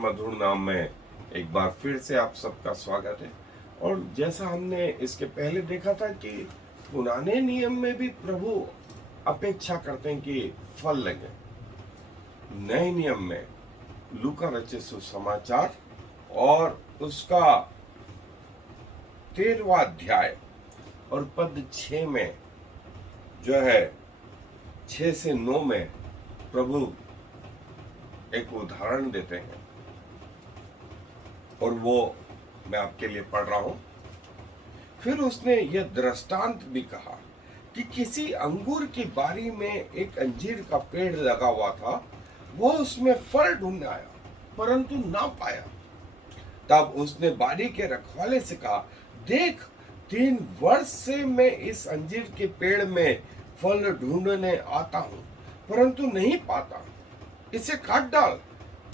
मधुर नाम में एक बार फिर से आप सबका स्वागत है। और जैसा हमने इसके पहले देखा था कि पुराने नियम में भी प्रभु अपेक्षा करते हैं कि फल लगे। नए नियम में लूका रचित सुसमाचार और उसका 13वां अध्याय और पद 6 में जो है 6 से 9 में प्रभु एक उदाहरण देते हैं और वो मैं आपके लिए पढ़ रहा हूं। फिर उसने यह दृष्टांत भी कहा कि किसी अंगूर की बारी में एक अंजीर का पेड़ लगा हुआ था। वह उसमें फल ढूंढने आया परंतु ना पाया। तब उसने बारी के रखवाले से कहा, देख 3 वर्ष से मैं इस अंजीर के पेड़ में फल ढूंढने आता हूं परंतु नहीं पाता। इसे काट डाल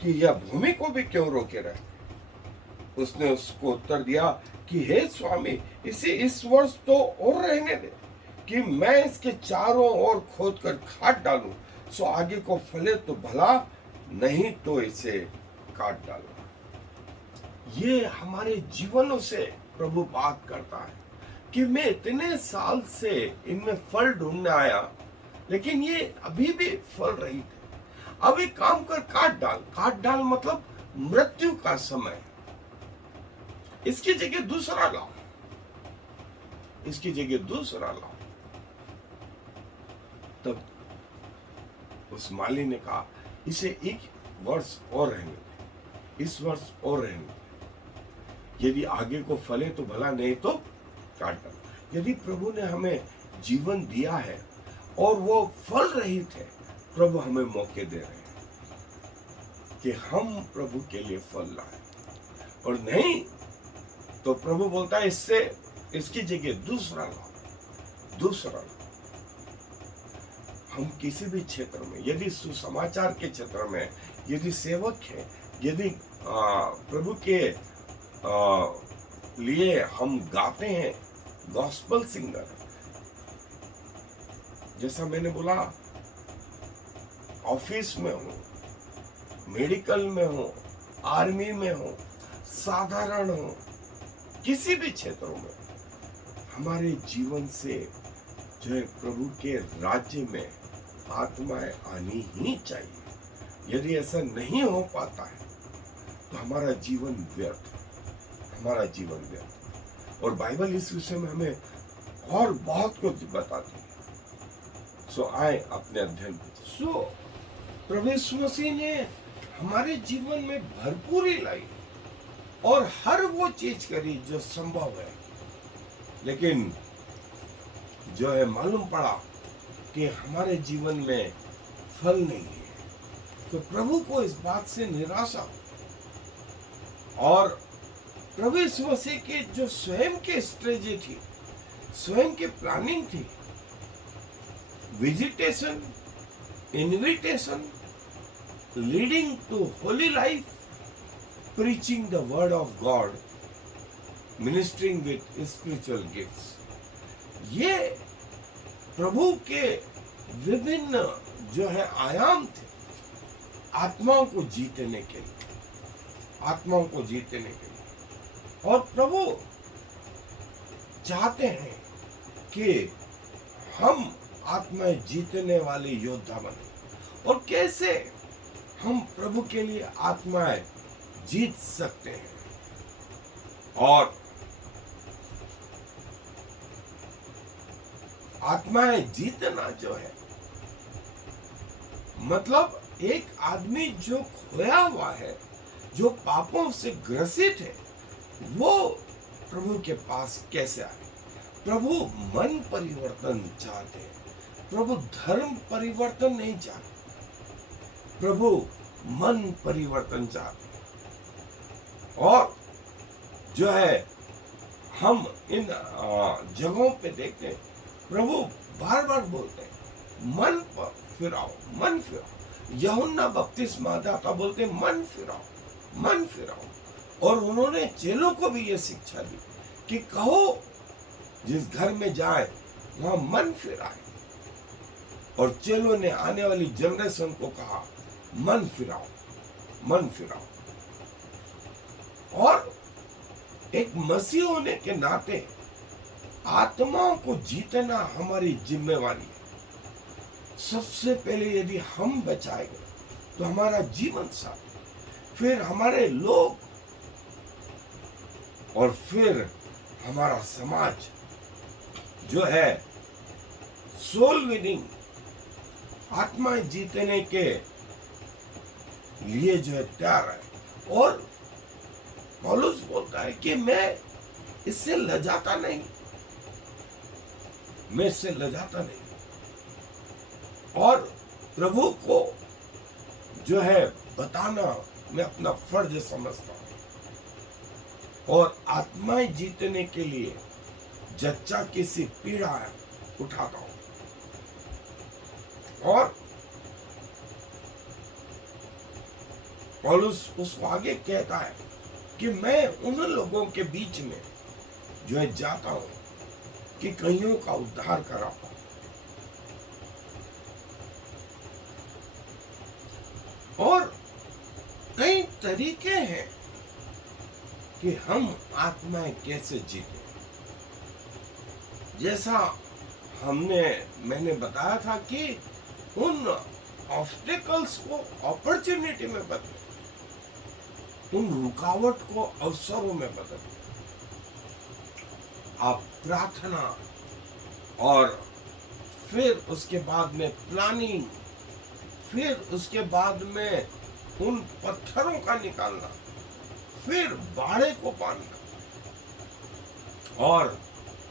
कि यह भूमि को भी क्यों रोके रहे। उसने उसको उत्तर दिया कि हे स्वामी, इसे इस वर्ष तो और रहने दे कि मैं इसके चारों ओर खोद कर काट डालूं, सो आगे को फले तो भला, नहीं तो इसे काट डालो। ये हमारे जीवनों से प्रभु बात करता है कि मैं इतने साल से इनमें फल ढूंढने आया लेकिन ये अभी भी फल रही थे। अब एक काम कर, काट डाल मतलब मृत्यु का समय। इसकी जगह दूसरा लाओ, इसकी जगह दूसरा लाओ। तब उस माली ने कहा, इसे 1 वर्ष और रहने दे, इस वर्ष और रहने दे, यदि आगे को फले तो भला, नहीं तो काट डाल। यदि प्रभु ने हमें जीवन दिया है और वो फल रहित है, प्रभु हमें मौके दे रहे हैं कि हम प्रभु के लिए फल लाएं। और नहीं तो प्रभु बोलता है, इसकी जगह दूसरा लाओ, दूसरा लाओ। हम किसी भी क्षेत्र में, यदि सुसमाचार के क्षेत्र में, यदि सेवक है, यदि प्रभु के लिए हम गाते हैं, गॉस्पल सिंगर, जैसा मैंने बोला, ऑफिस में हो, मेडिकल में हो, आर्मी में हो, साधारण हो, किसी भी क्षेत्रों में हमारे जीवन से जो है प्रभु के राज्य में आत्माएं आनी ही चाहिए। यदि ऐसा नहीं हो पाता है तो हमारा जीवन व्यर्थ है, हमारा जीवन व्यर्थ। और बाइबल इस विषय में हमें और बहुत कुछ बताती है। सो आए अपने अध्ययन पे। प्रभु यीशु मसीह ने हमारे जीवन में भरपूरी लाई और हर वो चीज करी जो संभव है, लेकिन जो है मालूम पड़ा कि हमारे जीवन में फल नहीं है। तो प्रभु को इस बात से निराशा हुई और प्रभु यीशु मसीह के जो स्वयं के स्ट्रेटेजी थी, स्वयं की प्लानिंग थी, visitation, invitation, leading to holy life, preaching the word of God, ministering with spiritual gifts, ये प्रभु के विभिन्न जो है आयाम थे आत्माओं को जीतने के लिए, आत्माओं को जीतने के लिए। और प्रभु चाहते हैं कि हम आत्माएं जीतने वाले योद्धा बने। और कैसे हम प्रभु के लिए आत्माएं जीत सकते हैं? और आत्माएं जीतना जो है मतलब एक आदमी जो खोया हुआ है, जो पापों से ग्रसित है, वो प्रभु के पास कैसे आए? प्रभु मन परिवर्तन चाहते हैं, प्रभु धर्म परिवर्तन नहीं चाहते, प्रभु मन परिवर्तन चाहते हैं। और जो है हम इन जगहों पे देखते हैं, प्रभु बार बार बोलते हैं मन पर फिराओ, मन फिराओ। यूहन्ना बपतिस्मा दाता बोलते हैं मन फिराओ, मन फिराओ। और उन्होंने चेलों को भी ये शिक्षा दी कि कहो जिस घर में जाए वहां मन फिराए। और चेलों ने आने वाली जनरेशन को कहा मन फिराओ, मन फिराओ। और एक मसीह होने के नाते आत्माओं को जीतना हमारी जिम्मेवारी है। सबसे पहले यदि हम बचाए गए तो हमारा जीवन साथी, फिर हमारे लोग, और फिर हमारा समाज जो है सोल विनिंग, आत्माएं जीतने के लिए जो है तैयार है। और पौलुस बोलता है कि मैं इससे लजाता नहीं, मैं इससे लजाता नहीं, और प्रभु को जो है बताना मैं अपना फर्ज समझता हूं, और आत्माएं जीतने के लिए जच्चा किसी पीड़ा उठाता हूं। और पौलुस उसको आगे कहता है कि मैं उन लोगों के बीच में जो है जाता हूं कि कईयों का उद्धार करा पाऊं। और कई तरीके हैं कि हम आत्माएं कैसे जीते। जैसा मैंने बताया था कि उन ऑब्स्टेकल्स को अपॉर्चुनिटी में बदले, उन रुकावट को अवसरों में बदले। आप प्रार्थना और फिर उसके बाद में प्लानिंग, फिर उसके बाद में उन पत्थरों का निकालना, फिर बाड़े को बांधना, और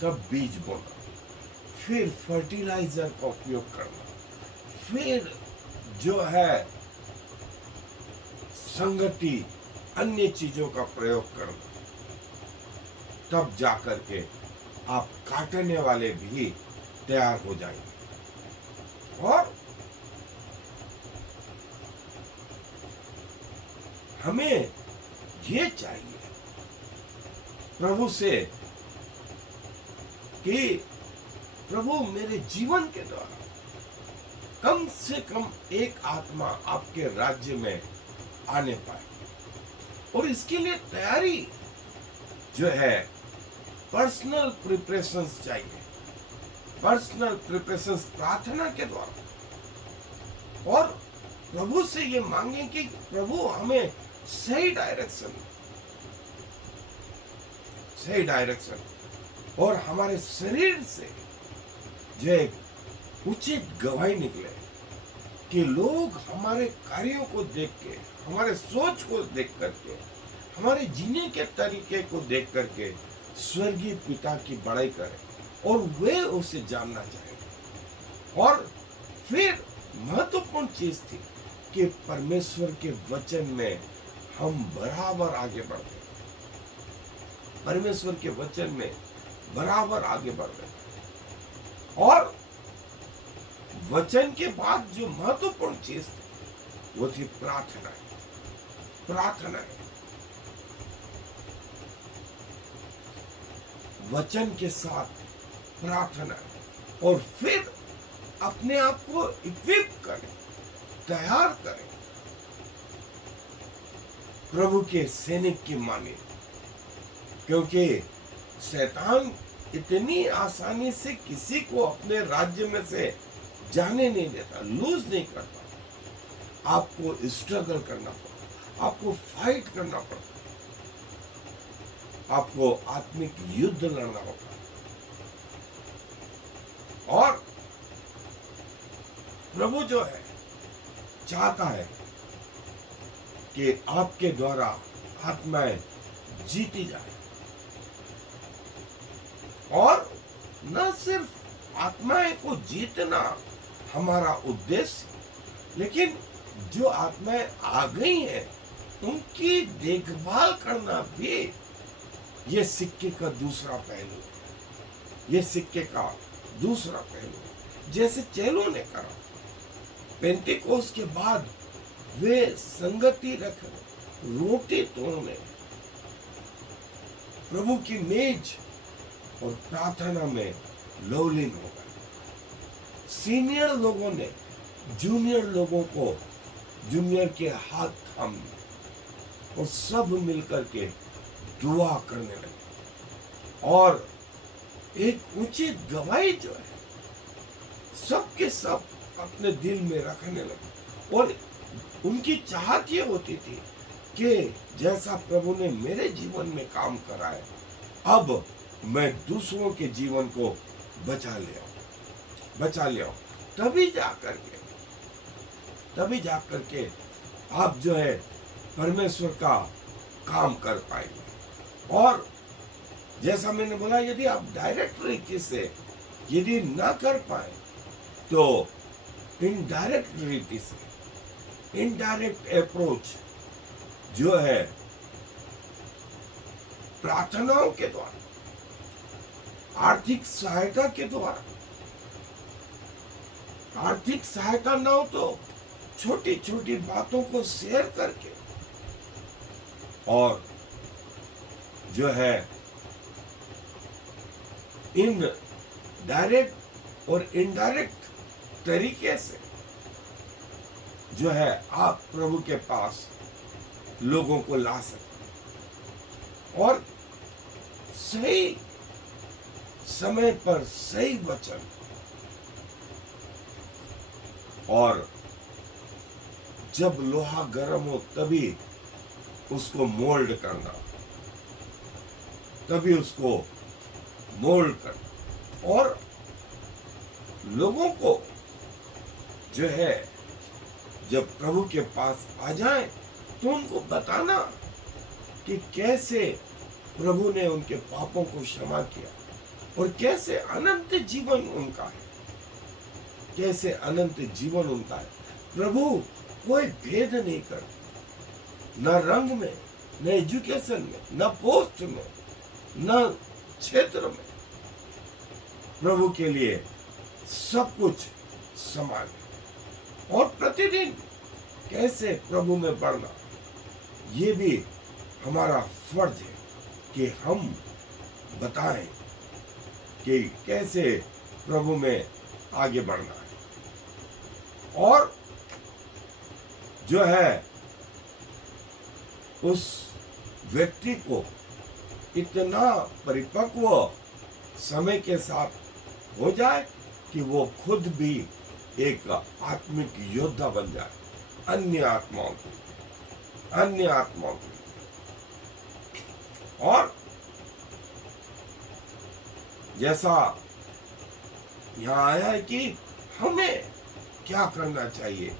तब बीज बोना, फिर फर्टिलाइजर का उपयोग करना, फिर जो है संगति, अन्य चीजों का प्रयोग करना, तब जाकर के आप काटने वाले भी तैयार हो जाएंगे। और हमें ये चाहिए प्रभु से कि प्रभु मेरे जीवन के द्वारा कम से कम एक आत्मा आपके राज्य में आने पाए। और इसके लिए तैयारी जो है, पर्सनल प्रिपरेशंस चाहिए, पर्सनल प्रिपरेशंस प्रार्थना के द्वारा। और प्रभु से ये मांगे कि प्रभु हमें सही डायरेक्शन और हमारे शरीर से जो एक उचित गवाही निकले, कि लोग हमारे कार्यों को देख के, हमारे सोच को देख करके, हमारे जीने के तरीके को देख करके स्वर्गीय पिता की बड़ाई करें और वे उसे जानना चाहें। और फिर महत्वपूर्ण चीज थी कि परमेश्वर के वचन में हम बराबर आगे बढ़ते, परमेश्वर के वचन में बराबर आगे बढ़ रहे। और वचन के बाद जो महत्वपूर्ण चीज थी वो थी प्रार्थना। वचन के साथ प्रार्थना, और फिर अपने आप को इक्विप करें, तैयार करें प्रभु के सैनिक की माने। क्योंकि शैतान इतनी आसानी से किसी को अपने राज्य में से जाने नहीं देता, लूज नहीं करता। आपको स्ट्रगल करना पड़ता, आपको फाइट करना पड़ता, आपको आत्मिक युद्ध लड़ना होगा। और प्रभु जो है चाहता है कि आपके द्वारा आत्माएं जीती जाए। और न सिर्फ आत्माएं को जीतना हमारा उद्देश्य, लेकिन जो आत्माएं आ गई हैं उनकी देखभाल करना भी ये सिक्के का दूसरा पहलू है। ये सिक्के का दूसरा पहलू है। जैसे चेलों ने करा, पेंटेकोस्त के बाद वे संगति रखने, रोटी तोड़ने, प्रभु की मेज और प्रार्थना में लवलीन हो गए। सीनियर लोगों ने जूनियर लोगों को, जूनियर के हाथ थाम लिए और सब मिलकर के दुआ करने लगे और एक ऊंची गवाही जो है सबके सब अपने दिल में रखने लगे। और उनकी चाहत ये होती थी कि जैसा प्रभु ने मेरे जीवन में काम करा है, अब मैं दूसरों के जीवन को बचा ले आऊं। तभी जा करके आप जो है परमेश्वर का काम कर पाएंगे। और जैसा मैंने बोला, यदि आप डायरेक्ट तरीके से यदि ना कर पाए तो इनडायरेक्ट तरीके से, इनडायरेक्ट अप्रोच जो है प्रार्थनाओं के द्वारा, आर्थिक सहायता के द्वारा, आर्थिक सहायता ना हो तो छोटी छोटी बातों को शेयर करके, और जो है इन डायरेक्ट और इनडायरेक्ट तरीके से जो है आप प्रभु के पास लोगों को ला सकते और सही समय पर सही वचन और जब लोहा गर्म हो तभी उसको मोल्ड करना, तभी उसको मोल्ड करना और लोगों को जो है जब प्रभु के पास आ जाए तो उनको बताना कि कैसे प्रभु ने उनके पापों को क्षमा किया और कैसे अनंत जीवन उनका है, कैसे अनंत जीवन उनका है। प्रभु कोई भेद नहीं करता, न रंग में, न एजुकेशन में, न पोस्ट में, न क्षेत्र में। प्रभु के लिए सब कुछ समान है। और प्रतिदिन कैसे प्रभु में बढ़ना, ये भी हमारा फर्ज है कि हम बताएं कि कैसे प्रभु में आगे बढ़ना है। और जो है उस व्यक्ति को इतना परिपक्व समय के साथ हो जाए कि वो खुद भी एक आत्मिक योद्धा बन जाए अन्य आत्माओं के। और जैसा यहाँ आया है कि हमें क्या करना चाहिए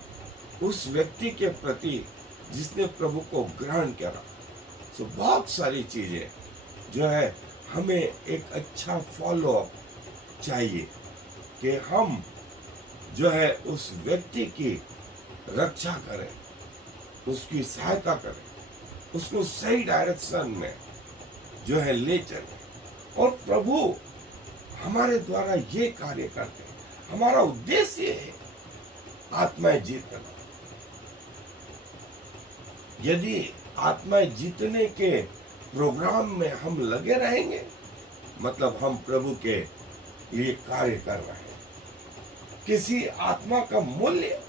उस व्यक्ति के प्रति जिसने प्रभु को ग्रहण करा। तो बहुत सारी चीजें जो है हमें एक अच्छा फॉलो अप चाहिए कि हम जो है उस व्यक्ति की रक्षा करें, उसकी सहायता करें, उसको सही डायरेक्शन में जो है ले चले। और प्रभु हमारे द्वारा ये कार्य करते हैं। हमारा उद्देश्य है आत्माएं जीतना। यदि आत्माएं जीतने के प्रोग्राम में हम लगे रहेंगे, मतलब हम प्रभु के लिए कार्य कर रहे हैं। किसी आत्मा का मूल्य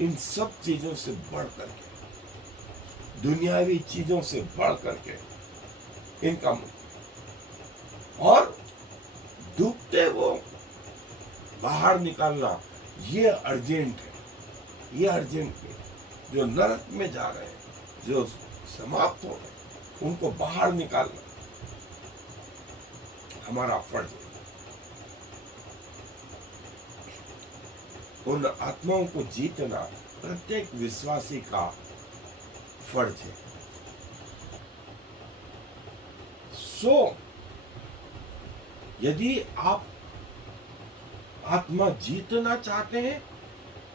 इन सब चीजों से बढ़ करके, दुनियावी चीजों से बढ़ करके इनका मूल्य, और डूबते वो बाहर निकालना ये अर्जेंट है। ये अर्जेंट है। जो नरक में जा रहे हैं, जो समाप्त हो गए, उनको बाहर निकालना हमारा फर्ज है। उन आत्माओं को जीतना प्रत्येक विश्वासी का फर्ज है। यदि आप आत्मा जीतना चाहते हैं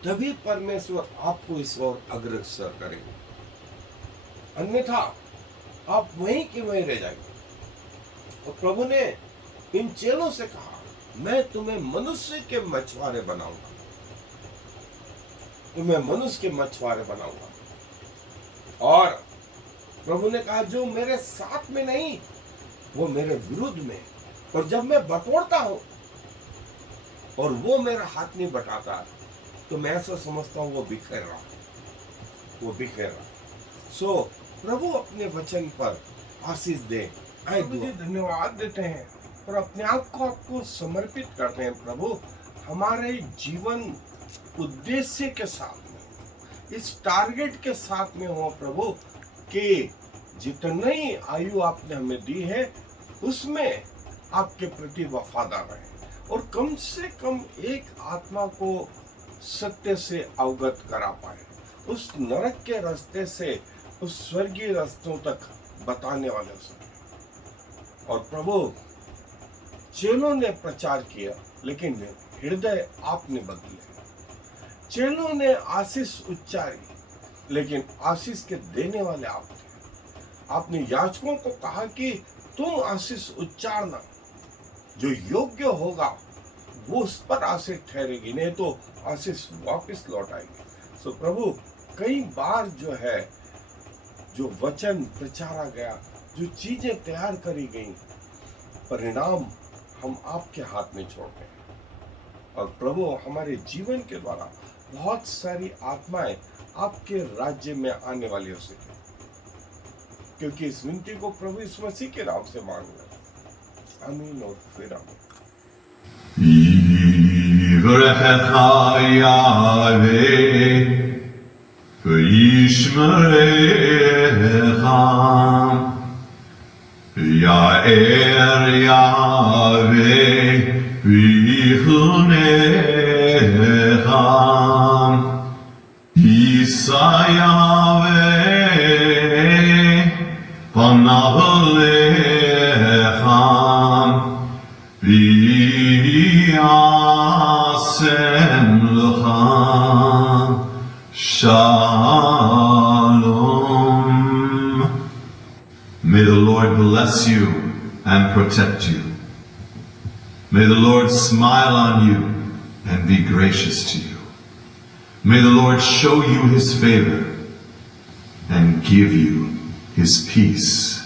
तभी परमेश्वर आपको इस ओर अग्रसर करेंगे, अन्यथा आप वहीं के वहीं रह जाएंगे। और प्रभु ने इन चेलों से कहा, मैं तुम्हें मनुष्य के मछुआरे बनाऊंगा, तुम्हें मनुष्य के मछुआरे बनाऊंगा। और प्रभु ने कहा, जो मेरे साथ में नहीं वो मेरे विरुद्ध में। और जब मैं बटोरता हूं और वो मेरा हाथ नहीं बटाता तो मैं ऐसा समझता हूं वो बिखेर रहा। प्रभु अपने वचन पर आशीष दे। प्रभु जी धन्यवाद देते हैं और अपने आप को आपको समर्पित करते हैं। प्रभु हमारे जीवन उद्देश्य के साथ में, इस टारगेट के साथ में हो प्रभु कि जितनी आयु आपने हमें दी है उसमें आपके प्रति वफादार रहे और कम से कम एक आत्मा को सत्य से अवगत करा पाए, उस नरक के रास्ते से उस स्वर्गीय रास्तों तक बताने वाले हो सके। और प्रभु चेलों ने प्रचार किया लेकिन हृदय आपने बदले, चेलों ने आशीष उच्चारी लेकिन आशीष के देने वाले आप थे। आपने याजकों को कहा कि तुम आशीष उच्चारना, जो योग्य होगा वो उस पर आशीष ठहरेगी, नहीं तो आशीष वापस लौट आएगी। सो प्रभु कई बार जो है, जो वचन प्रचारा गया, जो चीजें तैयार करी गई, परिणाम हम आपके हाथ में छोड़ते हैं। और प्रभु हमारे जीवन के द्वारा बहुत सारी आत्माएं आपके राज्य में आने वाली हो सके, क्योंकि इस विनती को प्रभु यीशु मसीह के नाम से मांग रहे हैं। आमीन और फिर आमीन। Shalom. May the Lord bless you and protect you. May the Lord smile on you and be gracious to you. May the Lord show you his favor and give you his peace.